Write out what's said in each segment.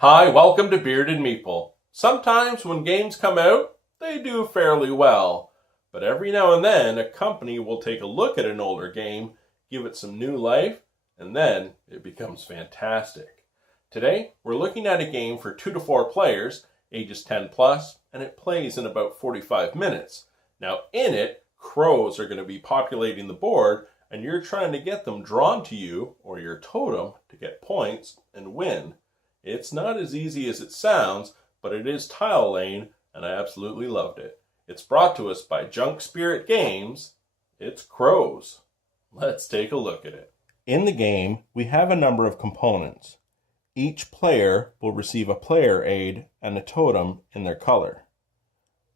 Hi, welcome to Bearded Meeple. Sometimes when games come out, they do fairly well. But every now and then, a company will take a look at an older game, give it some new life, and then it becomes fantastic. Today, we're looking at a game for 2 to 4 players, ages 10 plus, and it plays in about 45 minutes. Now, in it, crows are going to be populating the board, and you're trying to get them drawn to you or your totem to get points and win. It's not as easy as it sounds, but it is tile laying, and I absolutely loved it. It's brought to us by Junk Spirit Games. It's Crows. Let's take a look at it. In the game, we have a number of components. Each player will receive a player aid and a totem in their color.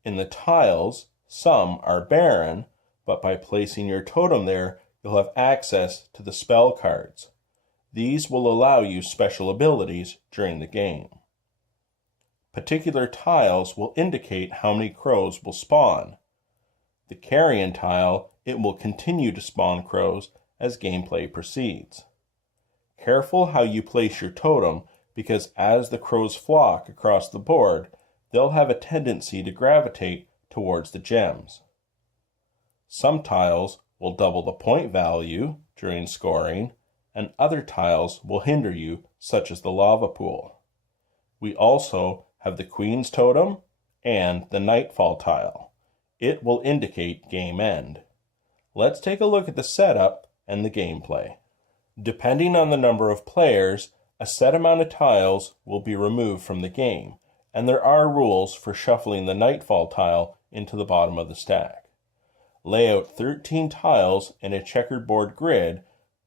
In the tiles, some are barren, but by placing your totem there, you'll have access to the spell cards. These will allow you special abilities during the game. Particular tiles will indicate how many crows will spawn. The carrion tile, it will continue to spawn crows as gameplay proceeds. Careful how you place your totem, because as the crows flock across the board, they'll have a tendency to gravitate towards the gems. Some tiles will double the point value during scoring, and other tiles will hinder you, such as the lava pool. We also have the Queen's Totem and the Nightfall tile. It will indicate game end. Let's take a look at the setup and the gameplay. Depending on the number of players, a set amount of tiles will be removed from the game, and there are rules for shuffling the Nightfall tile into the bottom of the stack. Lay out 13 tiles in a checkered board grid,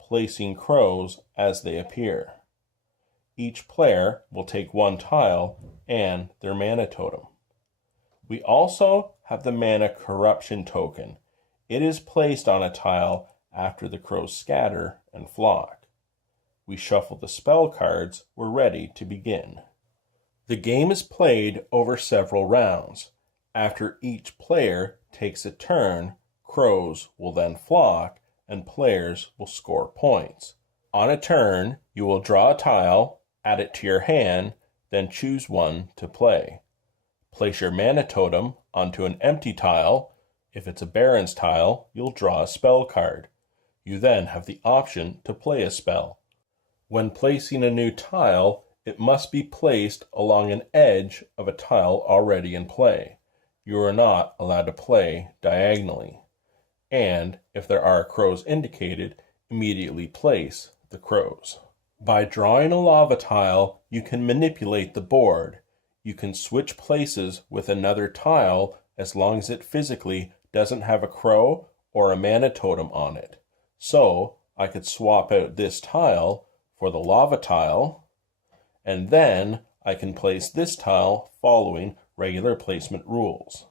placing crows as they appear. Each player will take one tile and their mana totem. We also have the mana corruption token. It is placed on a tile after the crows scatter and flock. We shuffle the spell cards. We're ready to begin. The game is played over several rounds. After each player takes a turn, crows will then flock and players will score points. On a turn, you will draw a tile, add it to your hand, then choose one to play. Place your mana totem onto an empty tile. If it's a Baron's tile, you'll draw a spell card. You then have the option to play a spell. When placing a new tile, it must be placed along an edge of a tile already in play. You are not allowed to play diagonally. And if there are crows indicated, immediately place the crows. By drawing a lava tile, you can manipulate the board. You can switch places with another tile as long as it physically doesn't have a crow or a mana totem on it. So I could swap out this tile for the lava tile, and then I can place this tile following regular placement rules.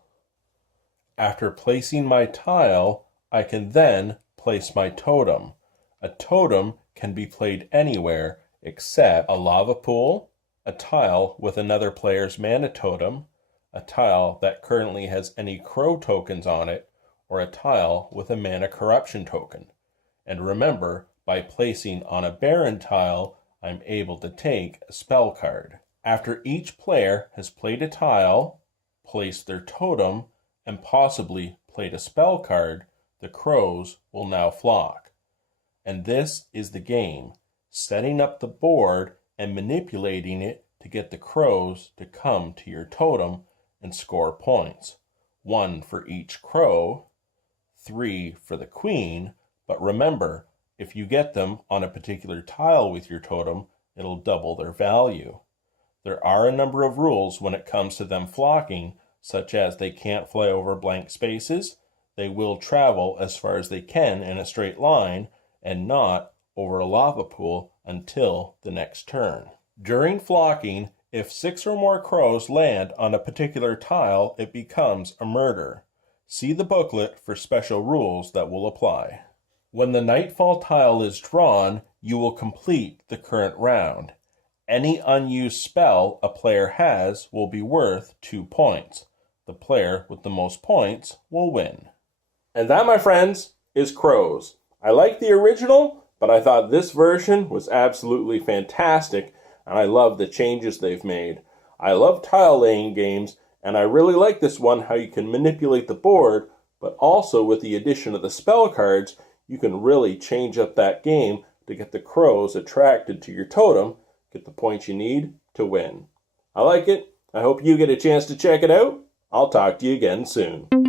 After placing my tile, I can then place my totem. A totem can be played anywhere except a lava pool, a tile with another player's mana totem, a tile that currently has any crow tokens on it, or a tile with a mana corruption token. And remember, by placing on a Baron tile, I'm able to take a spell card. After each player has played a tile, placed their totem, and possibly played a spell card, the crows will now flock. And this is the game, setting up the board and manipulating it to get the crows to come to your totem and score points. 1 for each crow, 3 for the queen, but remember, if you get them on a particular tile with your totem, it'll double their value. There are a number of rules when it comes to them flocking, such as they can't fly over blank spaces, they will travel as far as they can in a straight line, and not over a lava pool until the next turn. During flocking, if 6 or more crows land on a particular tile, it becomes a murder. See the booklet for special rules that will apply. When the Nightfall tile is drawn, you will complete the current round. Any unused spell a player has will be worth 2 points. The player with the most points will win. And that, my friends, is Crows. I like the original, but I thought this version was absolutely fantastic. and I love the changes they've made. I love tile laying games, and I really like this one how you can manipulate the board, but also with the addition of the spell cards, you can really change up that game to get the crows attracted to your totem, get the points you need to win. I like it. I hope you get a chance to check it out. I'll talk to you again soon.